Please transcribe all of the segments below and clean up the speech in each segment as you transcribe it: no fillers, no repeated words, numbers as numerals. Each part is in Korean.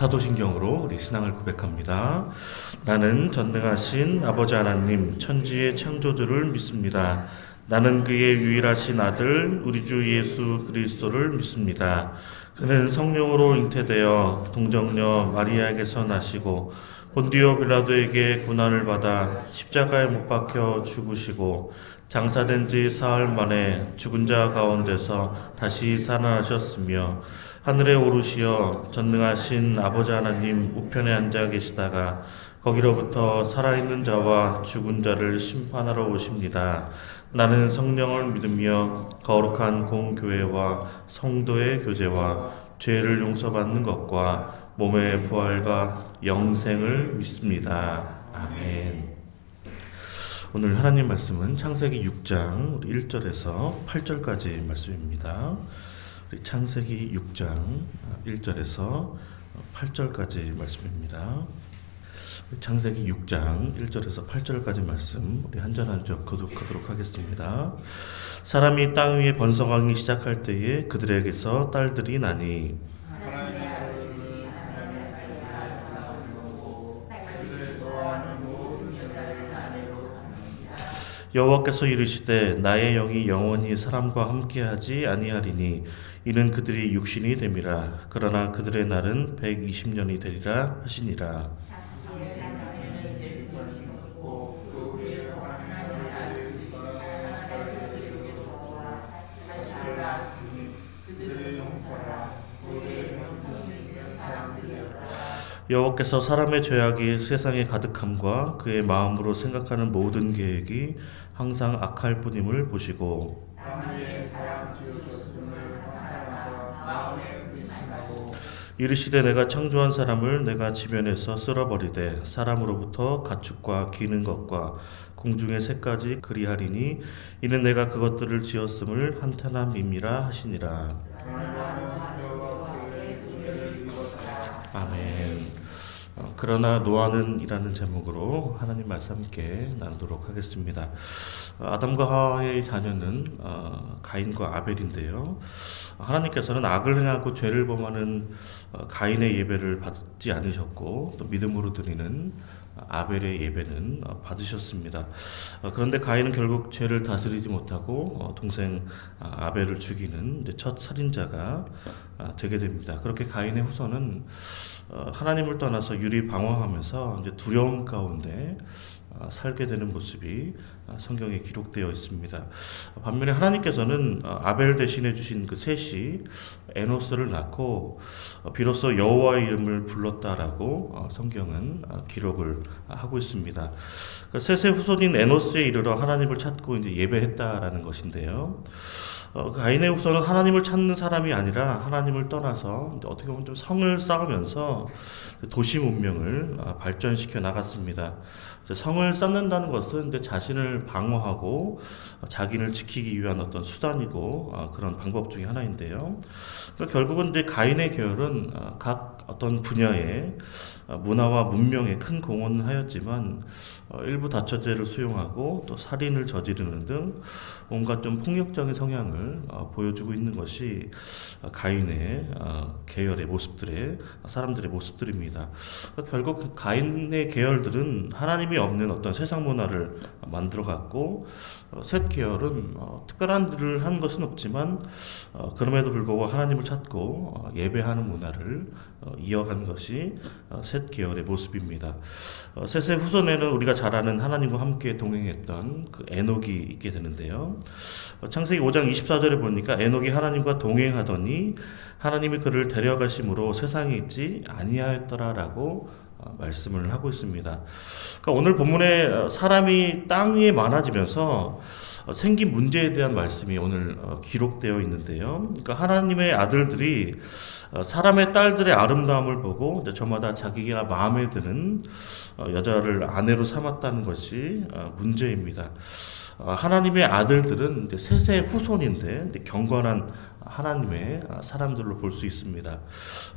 사도신경으로 우리 신앙을 고백합니다. 나는 전능하신 아버지 하나님 천지의 창조주를 믿습니다. 나는 그의 유일하신 아들 우리 주 예수 그리스도를 믿습니다. 그는 성령으로 잉태되어 동정녀 마리아에게서 나시고 본디오 빌라도에게 고난을 받아 십자가에 못 박혀 죽으시고 장사된 지 사흘 만에 죽은 자 가운데서 다시 살아나셨으며 하늘에 오르시어 전능하신 아버지 하나님 우편에 앉아 계시다가 거기로부터 살아있는 자와 죽은 자를 심판하러 오십니다. 나는 성령을 믿으며 거룩한 공교회와 성도의 교제와 죄를 용서받는 것과 몸의 부활과 영생을 믿습니다. 아멘. 오늘 하나님 말씀은 창세기 6장 1절에서 8절까지 말씀입니다. 우리 창세기 6장 1절에서 8절까지 말씀입니다. 창세기 6장 1절에서 8절까지 말씀 우리 한 절 한 절 교독하도록 하겠습니다. 사람이 땅 위에 번성하기 시작할 때에 그들에게서 딸들이 나니 여호와께서 이르시되 나의 영이 영원히 사람과 함께하지 아니하리니 이는 그들이 육신이 됨이라. 그러나 그들의 날은 120년이 되리라 하시니라. 여호와께서 사람의 죄악이 세상에 가득함과 그의 마음으로 생각하는 모든 계획이 항상 악할 뿐임을 보시고 이르시되 내가 창조한 사람을 내가 지면에서 쓸어버리되 사람으로부터 가축과 기는 것과 공중의 새까지 그리하리니 이는 내가 그것들을 지었음을 한탄함임이라 하시니라. 아멘. 그러나 노아는 이라는 제목으로 하나님 말씀 함께 나누도록 하겠습니다. 아담과 하와의 자녀는 가인과 아벨인데요. 하나님께서는 악을 행하고 죄를 범하는 가인의 예배를 받지 않으셨고 또 믿음으로 드리는 아벨의 예배는 받으셨습니다. 그런데 가인은 결국 죄를 다스리지 못하고 동생 아벨을 죽이는 첫 살인자가 되게 됩니다. 그렇게 가인의 후손은 하나님을 떠나서 유리방황하면서 이제 두려움 가운데 살게 되는 모습이 성경에 기록되어 있습니다. 반면에 하나님께서는 아벨 대신해 주신 그 셋이 에노스를 낳고 비로소 여호와의 이름을 불렀다라고 성경은 기록을 하고 있습니다. 셋의 후손인 에노스에 이르러 하나님을 찾고 이제 예배했다라는 것인데요. 가인의 후손은 하나님을 찾는 사람이 아니라 하나님을 떠나서 어떻게 보면 좀 성을 쌓으면서 도시 문명을 발전시켜 나갔습니다. 성을 쌓는다는 것은 이제 자신을 방어하고 자기를 지키기 위한 어떤 수단이고 그런 방법 중에 하나인데요. 그러니까 결국은 이제 가인의 계열은 각 어떤 분야에 문화와 문명에 큰 공헌을 하였지만 일부 다처제를 수용하고 또 살인을 저지르는 등 온갖 좀 폭력적인 성향을 보여주고 있는 것이 가인의 계열의 모습들의 사람들의 모습들입니다. 결국 가인의 계열들은 하나님이 없는 어떤 세상 문화를 만들어갔고 셋 계열은 특별한 일을 한 것은 없지만 그럼에도 불구하고 하나님을 찾고 예배하는 문화를 이어간 것이 셋 계열의 모습입니다. 셋의 후손에는 우리가 잘 아는 하나님과 함께 동행했던 그 에녹이 있게 되는데요. 창세기 5장 24절에 보니까 에녹이 하나님과 동행하더니 하나님이 그를 데려가심으로 세상에 있지 아니하였더라라고 말씀을 하고 있습니다. 그러니까 오늘 본문에 사람이 땅 위에 많아지면서 생긴 문제에 대한 말씀이 오늘 기록되어 있는데요. 그러니까 하나님의 아들들이 사람의 딸들의 아름다움을 보고 저마다 자기가 마음에 드는 여자를 아내로 삼았다는 것이 문제입니다. 하나님의 아들들은 이제 셋의 후손인데 경건한 하나님의 사람들로 볼 수 있습니다.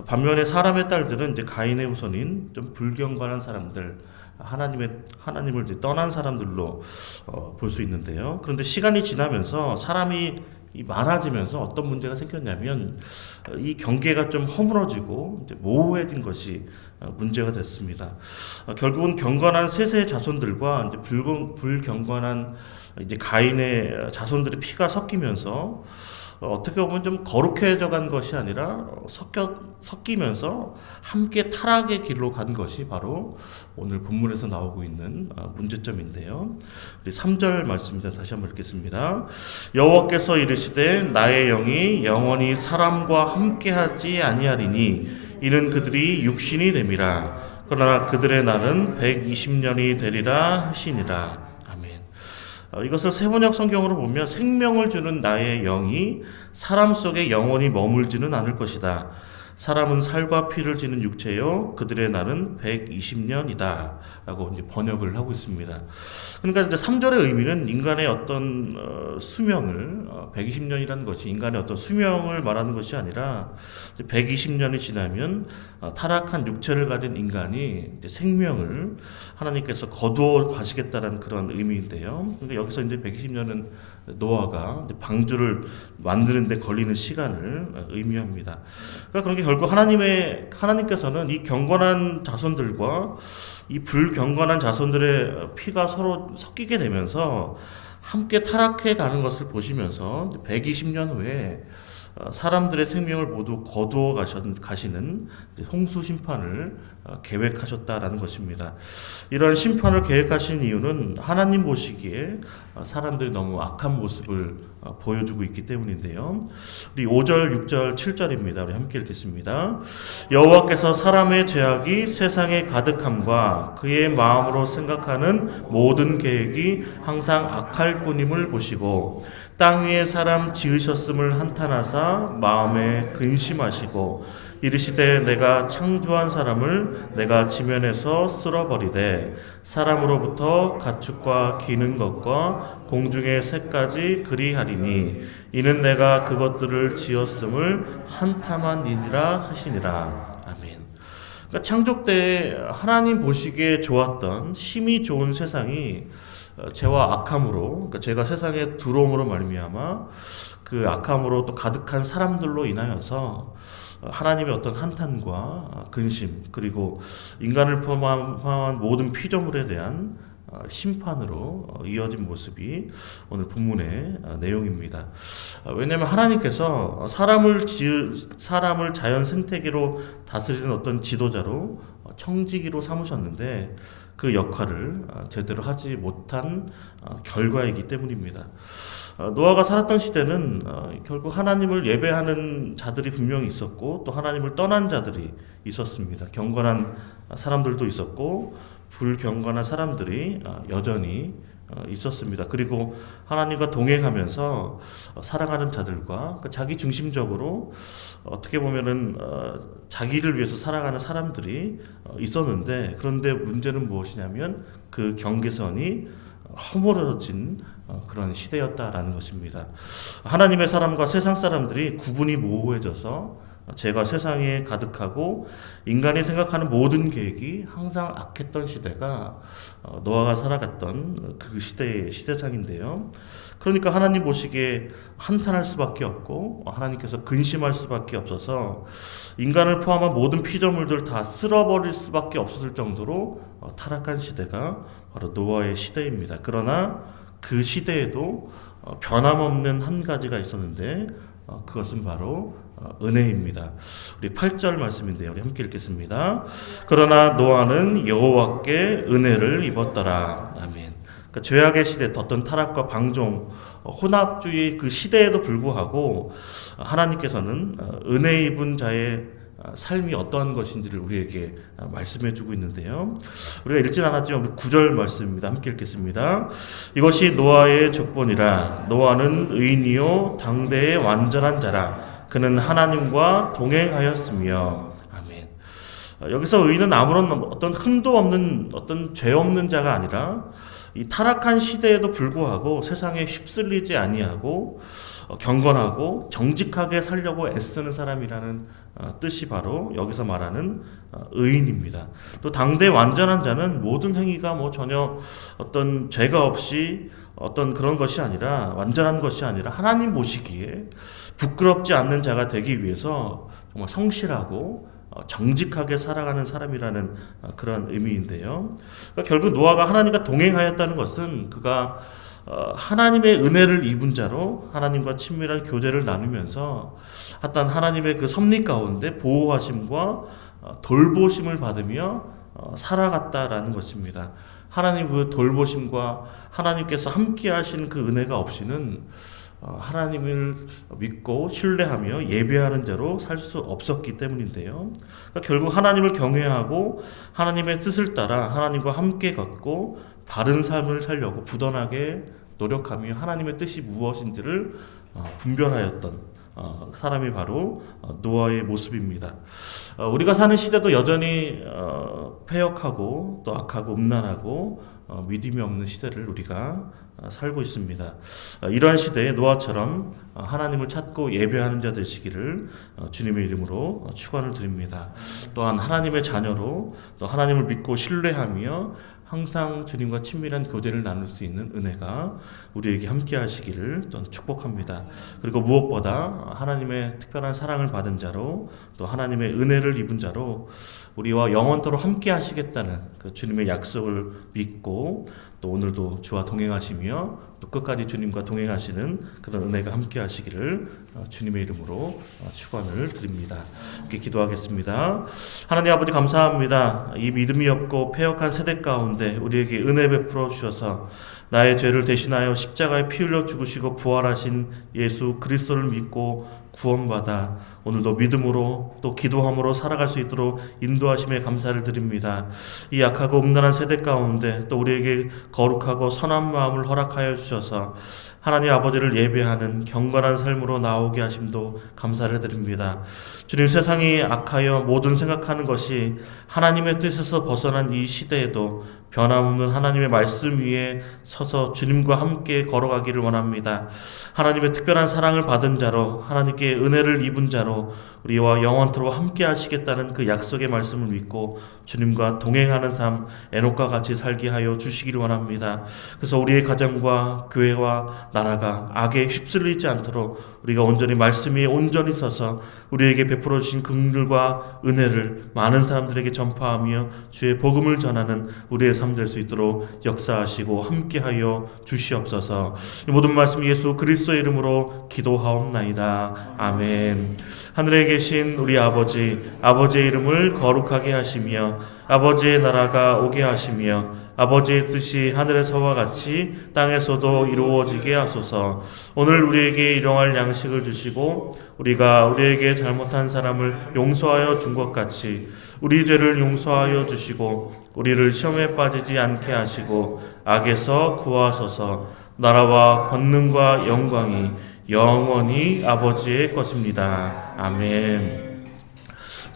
반면에 사람의 딸들은 이제 가인의 후손인 좀 불경건한 사람들, 하나님을 떠난 사람들로 볼 수 있는데요. 그런데 시간이 지나면서 사람이 많아지면서 어떤 문제가 생겼냐면 이 경계가 좀 허물어지고 이제 모호해진 것이 문제가 됐습니다. 결국은 경건한 셋의 자손들과 이제 불경건한 이제 가인의 자손들의 피가 섞이면서 어떻게 보면 좀 거룩해져 간 것이 아니라 섞이면서 함께 타락의 길로 간 것이 바로 오늘 본문에서 나오고 있는 문제점인데요. 우리 3절 말씀입니다. 다시 한번 읽겠습니다. 여호와께서 이르시되 나의 영이 영원히 사람과 함께하지 아니하리니 이는 그들이 육신이 됨이라. 그러나 그들의 날은 120년이 되리라 하시니라. 이것을 세번역 성경으로 보면 생명을 주는 나의 영이 사람 속에 영원히 머물지는 않을 것이다. 사람은 살과 피를 지는 육체요 그들의 날은 120년이다 라고 이제 번역을 하고 있습니다. 그러니까 이제 3절의 의미는 인간의 어떤 수명을 120년이라는 것이 인간의 어떤 수명을 말하는 것이 아니라 120년이 지나면 타락한 육체를 가진 인간이 이제 생명을 하나님께서 거두어 가시겠다는 그런 의미인데요. 근데 여기서 이제 120년은 노아가 방주를 만드는 데 걸리는 시간을 의미합니다. 그러니까 결국 하나님께서는 이 경건한 자손들과 이 불경건한 자손들의 피가 서로 섞이게 되면서 함께 타락해 가는 것을 보시면서 120년 후에 사람들의 생명을 모두 거두어 가시는 홍수 심판을 계획하셨다라는 것입니다. 이런 심판을 계획하신 이유는 하나님 보시기에 사람들이 너무 악한 모습을 보여주고 있기 때문인데요. 우리 5절, 6절, 7절입니다. 우리 함께 읽겠습니다. 여호와께서 사람의 죄악이 세상에 가득함과 그의 마음으로 생각하는 모든 계획이 항상 악할 뿐임을 보시고 땅 위에 사람 지으셨음을 한탄하사 마음에 근심하시고 이르시되 내가 창조한 사람을 내가 지면에서 쓸어버리되 사람으로부터 가축과 기는 것과 공중의 새까지 그리하리니 이는 내가 그것들을 지었음을 한탄하니라 하시니라. 아멘. 그러니까 창조 때 하나님 보시기에 좋았던 힘이 좋은 세상이 죄와 악함으로, 그러니까 죄가 세상에 들어옴으로 말미암아 그 악함으로 또 가득한 사람들로 인하여서 하나님의 어떤 한탄과 근심 그리고 인간을 포함한 모든 피조물에 대한 심판으로 이어진 모습이 오늘 본문의 내용입니다. 왜냐하면 하나님께서 사람을 자연 생태계로 다스리는 어떤 지도자로 청지기로 삼으셨는데 그 역할을 제대로 하지 못한 결과이기 때문입니다. 노아가 살았던 시대는 결국 하나님을 예배하는 자들이 분명히 있었고 또 하나님을 떠난 자들이 있었습니다. 경건한 사람들도 있었고 불경건한 사람들이 여전히 있었습니다. 그리고 하나님과 동행하면서 살아가는 자들과 자기 중심적으로 어떻게 보면은 자기를 위해서 살아가는 사람들이 있었는데 그런데 문제는 무엇이냐면 그 경계선이 허물어진 그런 시대였다라는 것입니다. 하나님의 사람과 세상 사람들이 구분이 모호해져서 죄가 세상에 가득하고 인간이 생각하는 모든 계획이 항상 악했던 시대가 노아가 살아갔던 그 시대의 시대상인데요. 그러니까 하나님 보시기에 한탄할 수밖에 없고 하나님께서 근심할 수밖에 없어서 인간을 포함한 모든 피조물들 다 쓸어버릴 수밖에 없었을 정도로 타락한 시대가 바로 노아의 시대입니다. 그러나 그 시대에도 변함없는 한 가지가 있었는데 그것은 바로 은혜입니다. 우리 8절 말씀인데요. 우리 함께 읽겠습니다. 그러나 노아는 여호와께 은혜를 입었더라. 아멘. 그러니까 죄악의 시대, 어떤 타락과 방종, 혼합주의 그 시대에도 불구하고 하나님께서는 은혜 입은 자의 삶이 어떠한 것인지를 우리에게 말씀해 주고 있는데요. 우리가 읽진 않았지만 우리 9절 말씀입니다. 함께 읽겠습니다. 이것이 노아의 족본이라. 노아는 의인이요 당대의 완전한 자라. 그는 하나님과 동행하였으며. 아멘. 여기서 의인은 아무런 어떤 흠도 없는 어떤 죄 없는 자가 아니라 이 타락한 시대에도 불구하고 세상에 휩쓸리지 아니하고 경건하고 정직하게 살려고 애쓰는 사람이라는 뜻이 바로 여기서 말하는 의인입니다. 또 당대 완전한 자는 모든 행위가 뭐 전혀 어떤 죄가 없이 어떤 그런 것이 아니라 완전한 것이 아니라 하나님 보시기에 부끄럽지 않는 자가 되기 위해서 정말 성실하고 정직하게 살아가는 사람이라는 그런 의미인데요. 그러니까 결국 노아가 하나님과 동행하였다는 것은 그가 하나님의 은혜를 입은 자로 하나님과 친밀한 교제를 나누면서 어떤 하나님의 그 섭리 가운데 보호하심과 돌보심을 받으며 살아갔다라는 것입니다. 하나님 그 돌보심과 하나님께서 함께 하신 그 은혜가 없이는 하나님을 믿고 신뢰하며 예배하는 자로 살 수 없었기 때문인데요. 그러니까 결국 하나님을 경외하고 하나님의 뜻을 따라 하나님과 함께 걷고 바른 삶을 살려고 부단하게 노력하며 하나님의 뜻이 무엇인지를 분별하였던 사람이 바로 노아의 모습입니다. 우리가 사는 시대도 여전히 패역하고 또 악하고 음란하고 믿음이 없는 시대를 우리가 살고 있습니다. 이러한 시대에 노아처럼 하나님을 찾고 예배하는 자 되시기를 주님의 이름으로 축원을 드립니다. 또한 하나님의 자녀로 또 하나님을 믿고 신뢰하며 항상 주님과 친밀한 교제를 나눌 수 있는 은혜가 우리에게 함께 하시기를 또 축복합니다. 그리고 무엇보다 하나님의 특별한 사랑을 받은 자로 또 하나님의 은혜를 입은 자로 우리와 영원토록 함께 하시겠다는 그 주님의 약속을 믿고 또 오늘도 주와 동행하시며 또 끝까지 주님과 동행하시는 그런 은혜가 함께 하시기를 주님의 이름으로 축원을 드립니다. 함께 기도하겠습니다. 하나님 아버지 감사합니다. 이 믿음이 없고 패역한 세대 가운데 우리에게 은혜 베풀어 주셔서 나의 죄를 대신하여 십자가에 피 흘려 죽으시고 부활하신 예수 그리스도를 믿고 구원받아 오늘도 믿음으로 또 기도함으로 살아갈 수 있도록 인도하심에 감사를 드립니다. 이 약하고 음란한 세대 가운데 또 우리에게 거룩하고 선한 마음을 허락하여 주셔서 하나님 아버지를 예배하는 경건한 삶으로 나오게 하심도 감사를 드립니다. 주님, 세상이 악하여 모든 생각하는 것이 하나님의 뜻에서 벗어난 이 시대에도 변함없는 하나님의 말씀 위에 서서 주님과 함께 걸어가기를 원합니다. 하나님의 특별한 사랑을 받은 자로 하나님께 은혜를 입은 자로 우리와 영원토록 함께 하시겠다는 그 약속의 말씀을 믿고 주님과 동행하는 삶 에녹과 같이 살게 하여 주시기를 원합니다. 그래서 우리의 가정과 교회와 나라가 악에 휩쓸리지 않도록 우리가 온전히 말씀 위에 온전히 서서 우리에게 베풀어 주신 긍휼과 은혜를 많은 사람들에게 전파하며 주의 복음을 전하는 우리의 삶 될 수 있도록 역사하시고 함께하여 주시옵소서. 이 모든 말씀 예수 그리스도의 이름으로 기도하옵나이다. 아멘. 하늘에 계신 우리 아버지의 이름을 거룩하게 하시며 아버지의 나라가 오게 하시며 아버지의 뜻이 하늘에서와 같이 땅에서도 이루어지게 하소서. 오늘 우리에게 일용할 양식을 주시고 우리가 우리에게 잘못한 사람을 용서하여 준 것 같이 우리 죄를 용서하여 주시고 우리를 시험에 빠지지 않게 하시고 악에서 구하소서. 나라와 권능과 영광이 영원히 아버지의 것입니다. 아멘.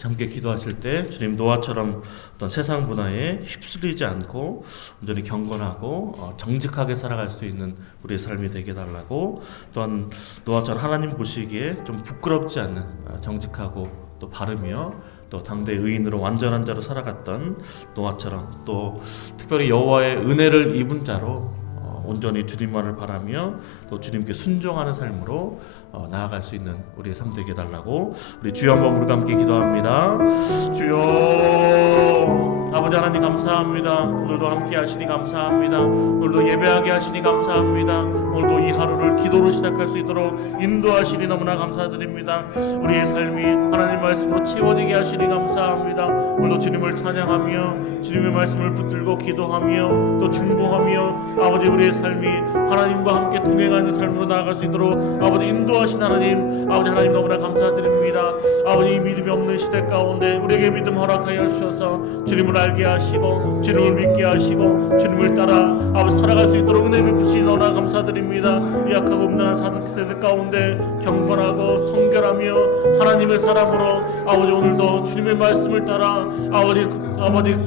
함께 기도하실 때 주님 노아처럼 어떤 세상 문화에 휩쓸리지 않고 온전히 경건하고 정직하게 살아갈 수 있는 우리의 삶이 되게 달라고, 또한 노아처럼 하나님 보시기에 좀 부끄럽지 않는 정직하고 또 바르며 또 당대 의인으로 완전한 자로 살아갔던 노아처럼 또 특별히 여호와의 은혜를 입은 자로 온전히 주님만을 바라며 또 주님께 순종하는 삶으로 나아갈 수 있는 우리의 삶 되게 해달라고 우리 주여 한번 우리가 함께 기도합니다. 주여 아버지 하나님 감사합니다. 오늘도 함께 하시니 감사합니다. 오늘도 예배하게 하시니 감사합니다. 오늘도 이 하루를 기도로 시작할 수 있도록 인도하시니 너무나 감사드립니다. 우리의 삶이 하나님 말씀으로 채워지게 하시니 감사합니다. 오늘도 주님을 찬양하며 주님의 말씀을 붙들고 기도하며 또 중보하며 아버지 우리의 삶이 하나님과 함께 동행하는 삶으로 나아갈 수 있도록 아버지 인도하신 하나님, 아버지 하나님 너무나 감사드립니다. 아버지 이 믿음이 없는 시대 가운데 우리에게 믿음 허락하여 주셔서 주님을 알게 하시고 주님을 믿게 하시고 주님을 따라 아버지 살아갈 수 있도록 은혜 베푸시니 너무나 감사드립니다. 이 약하고 음란한 세대 가운데 경건하고 성결하며 하나님의 사람으로 아버지 오늘도 주님의 말씀을 따라 아버지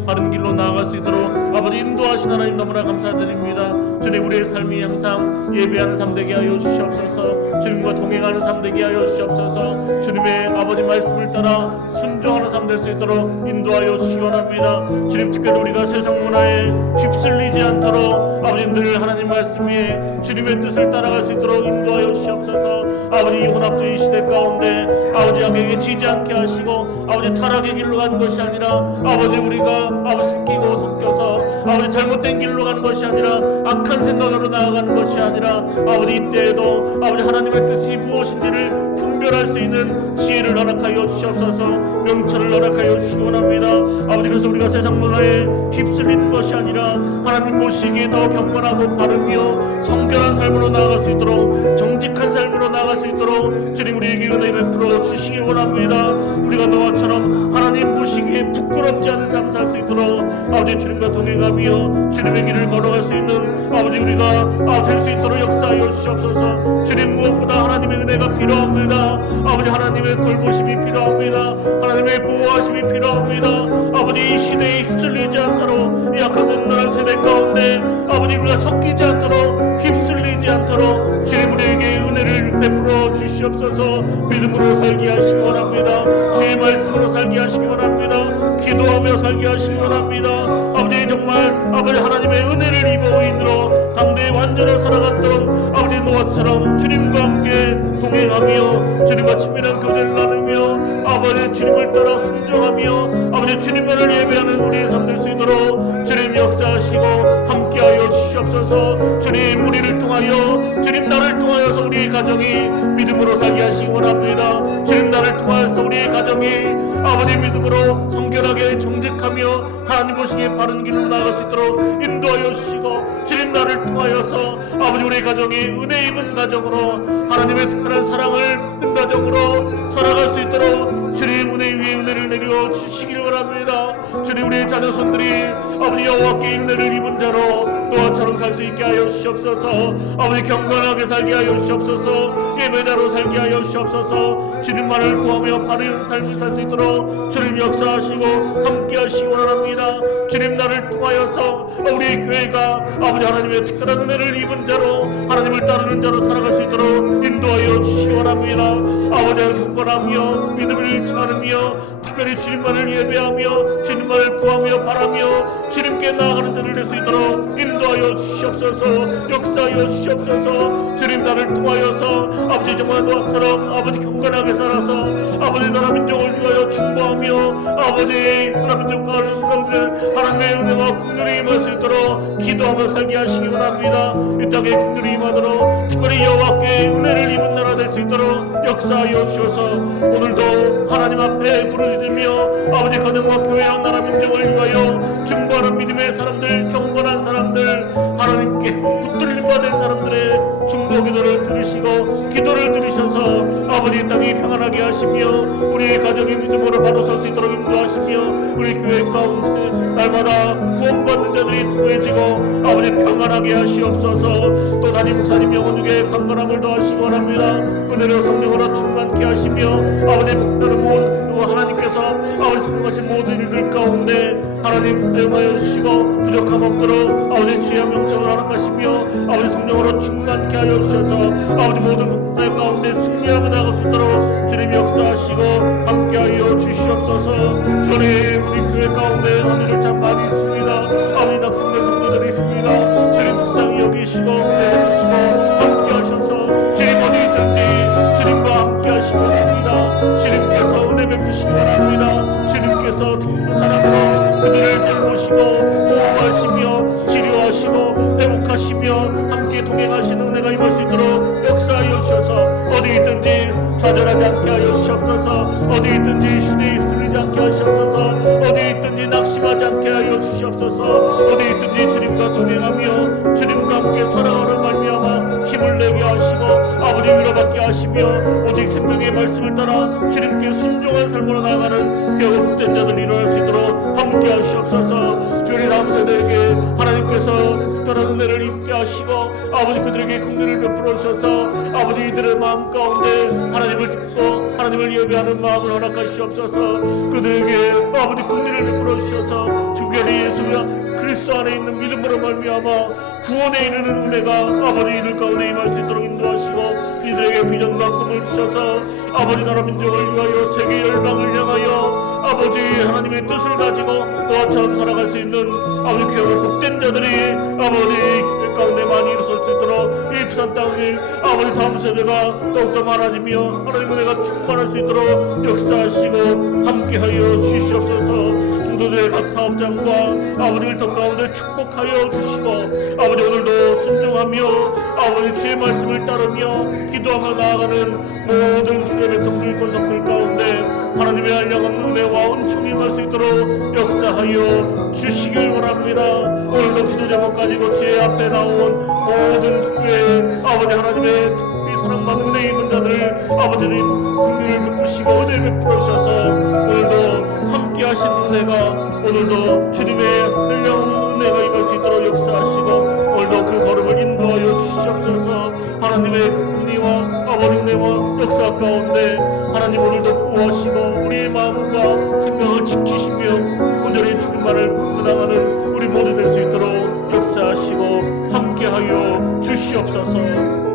바른 길로 나아갈 수 있도록 아버지 인도하신 하나님 너무나 감사드립니다. 주님 우리의 삶이 항상 예배하는 삶 되게 하여 주시옵소서. 주님과 동행하는 삶 되게 하여 주시옵소서. 주님의 아버지 말씀을 따라 순종하는 삶 될 수 있도록 인도하여 주시기 원합니다. 주님, 특별히 우리가 세상 문화에 휩쓸리지 않도록 아버지 늘 하나님 말씀 위에 주님의 뜻을 따라갈 수 있도록 인도하여 주시옵소서. 아버지, 이 혼합주의 시대 가운데 아버지 악에게 지지 않게 하시고 아버지 타락의 길로 가는 것이 아니라 아버지 우리가 아버지 섞이고 섞여서 아버지 잘못된 길로 가는 것이 아니라 악한 생각으로 나아가는 것이 아니라 아버지 이때에도 아버지 하나님의 뜻이 무엇인지를 분별할 수 있는 지혜를 허락하여 주시옵소서. 명철을 허락하여 주시기 원합니다. 아버지, 그래서 우리가 세상 문화에 휩쓸리는 것이 아니라 하나님 보시기에 더 경건하고 바르며 성결한 삶으로 나아갈 수 있도록, 정직한 삶으로 나아갈 수 있도록 주님 우리에게 은혜 베풀어 주시기 원합니다. 우리가 너와처럼 하나님 보시기에 부끄럽지 않은 삶 살 수 있도록 아버지 주님과 동행하며 주님의 길을 걸어갈 수 있는 아버지 우리가 될 수 있도록 역사하여 주시옵소서. 주님, 무엇보다 하나님의 은혜가 필요합니다. 아버지, 하나님의 돌보심이 필요합니다. 하나님의 보호하심이 필요합니다. 아버지, 이 시대에 휩쓸리지 않도록, 이 약하고 온난한 세대 가운데 아버지 우리가 섞이지 않도록, 휩쓸리지 않도록 주님 우리에게 은혜를 베풀어 주시옵소서. 믿음으로 살게 하시기 원합니다. 주의 말씀으로 살게 하시기 원합니다. 기도하며 살게 하시기 원합니다. 아버지, 정말 아버지 하나님의 은혜를 입어 인으로 당대에 완전히 살아갔던 아버지 노아처럼 주님과 함께 동행하며 주님과 친밀한 교제를 나누며 아버지 주님을 따라 순종하며 아버지 주님만을 예배하는 우리의 삶 될 수 있도록 주님 역사하시고 함께하여 주시옵소서. 주님, 우리를 통하여 주님 나를 통하여서 우리의 가정이 믿음으로 살게 하시기 원합니다. 주님, 나를 통하여서 우리의 가정이 아버지 믿음으로 성결하게 정직하며 하나님 보시기에 바른 길로 나아갈 수 있도록 인도하여 주시고 주님, 나를 통하여서 아버지 우리의 가정이 은혜 입은 가정으로 하나님의 특별한 사랑을 받는 가정으로 살아갈 수 있도록 주님 은혜 위에 은혜를 내려 주시길 원합니다. 주님, 우리의 자녀 손들이 아버지 여호와께 은혜를 입은 자로 노아처럼 살 수 있게 하여 주시옵소서. 아버지 경건하게 살게 하여 주시옵소서. 예배자로 살게 하여 주시옵소서. 주님만을 구하며 바른 삶을 살 수 있도록 주님 역사하시고 함께 하시기 원합니다. 주님, 나를 통하여서 우리 교회가 아버지 하나님의 특별한 은혜를 입은 자로 하나님을 따르는 자로 살아갈 수 있도록 인도하여 주시기 원합니다. 아버지, 경건하며 믿음을 잃지 않으며 특별히 주님만을 예배하며 주님만을 구하며 바라며 주님께 나아가는 자를 될 수 있도록 인도하여 주시옵소서. 역사하여 주시옵소서. 주님, 나를 통하여서 아버지 정말 너처럼 아버지 경건하게 살아서 아버지 나라 민족을 위하여 충고하며 아버지 나라 민족과 하나님의 은혜와 국률이 임할 수 있도록 기도하며 살게 하시기 원합니다. 이 땅에 국률이 임하도록 특별히 여호와께 은혜를 입은 나라 될 수 있도록 역사하여 주셔서 오늘도 하나님 앞에 부르짖으며 아버지 가정과 교회와 나라 민족을 위하여 중보하는 믿음의 사람들, 경건한 사람들, 하나님께 붙들림 받은 사람들의 중보 기도를 들으시고 기도를 들으셔서 아버지 땅이 평안하게 하시며 우리 가정의 믿음으로 바로 설 수 있도록 인도하시며 우리 교회 가운데 날마다 구원받는 자들이 구해지고 아버지 평안하게 하시옵소서. 또 담임 목사님 영혼 중에 강건함을 더하시기 원합니다. 은혜로 성령으로 충만케 하시며 아버지 모든 하나님께서 아버지 선포하신 모든 일들 가운데 하나님 사용하여 주시고 부족함 없도록 아버지 주의 명령을 허락하시며 아버지 성령으로 충만케 하여 주셔서 아버지 모든 사역 가운데 승리하며 나갈 수 있도록 주님 역사하시고 함께하여 주시옵소서. 주님, 우리 교회 가운데 아들들 참 많이 있습니다. 아버지 낙심된 성도들이 있습니다. 주님 불쌍히 여기시고 은혜하시고 함께하셔서 주님 어디 있든지 주님과 함께하시기 원합니다. 주님께서 은혜 베푸시기 원합니다. 주님께서 특별한 사랑으로 그들을 돌보시고 보호하시며 치료하시고 회복하시며 함께 동행하시는 은혜가 임할 수 있도록 역사하여 주셔서 어디 있든지 좌절하지 않게 하여 주시옵소서. 어디 있든지 시대에 휩쓸리지 않게 하시옵소서. 어디 있든지 낙심하지 않게 하여 주시옵소서. 어디 있든지 주님과 동행하며 주님과 함께 사랑으로 말미암아 힘을 내게 하시고 아버지 위로받게 하시며 오직 생명의 말씀을 따라 주님께 순종한 삶으로 나아가는 배우 복된 자들 일어날 수 있도록 함께 하시옵소서. 주님, 다음 세대에게 하나님께서 특별한 은혜를 입게 하시고 아버지 그들에게 긍휼을 베풀어 주셔서 아버지 이들의 마음 가운데 하나님을 듣고 하나님을 예배하는 마음을 허락하시옵소서. 그들에게 아버지 긍휼을 베풀어 주셔서 특별히 예수가 그리스도 안에 있는 믿음으로 말미암아 구원에 이르는 은혜가 아버지 이들 가운데 임할 수 있도록 인도하시고 이 이들에게 비전과 꿈을 주셔서 아버지 나라 민족을 위하여 세계 열방을 향하여 아버지 하나님의 뜻을 가지고 너처럼 살아갈 수 있는 아버지 귀하고 복된 자들이 아버지 가운데 많이 일어설 수 있도록 이 부산 땅이 아버지 다음 세대가 더욱더 많아지며 하나님 은혜가 충만할 수 있도록 역사하시고 함께하여 주시옵소서. 성도들의 각 사업장과 아버지 일터 가운데 축복하여 주시고 아버지 오늘도 순종하며 아버지 주의 말씀을 따르며 기도하며 나아가는 모든 주의 백성들 권속들 가운데 하나님의 한량없는 은혜와 은총이 임할 수 있도록 역사하여 주시길 원합니다. 오늘도 기도 제목 가지고 주의 앞에 나온 모든 주의 아버지 하나님의 특별히 사랑받는 은혜 입은 자들 아버지님 긍휼을 베푸시고 은혜 베풀어 주셔서 오늘도 함께 하신 은혜가 오늘도 주님의 한량없는 은혜가 임할 수 있도록 역사하시고 오늘도 그 걸음을 인도하여 주시옵소서. 하나님의 은혜와 아버지 은혜와 역사 가운데 하나님 오늘도 구하시고 우리의 마음과 생각을 지키시며 온전히 주님만을 은행하는 우리 모두 될 수 있도록 역사하시고 함께하여 주시옵소서.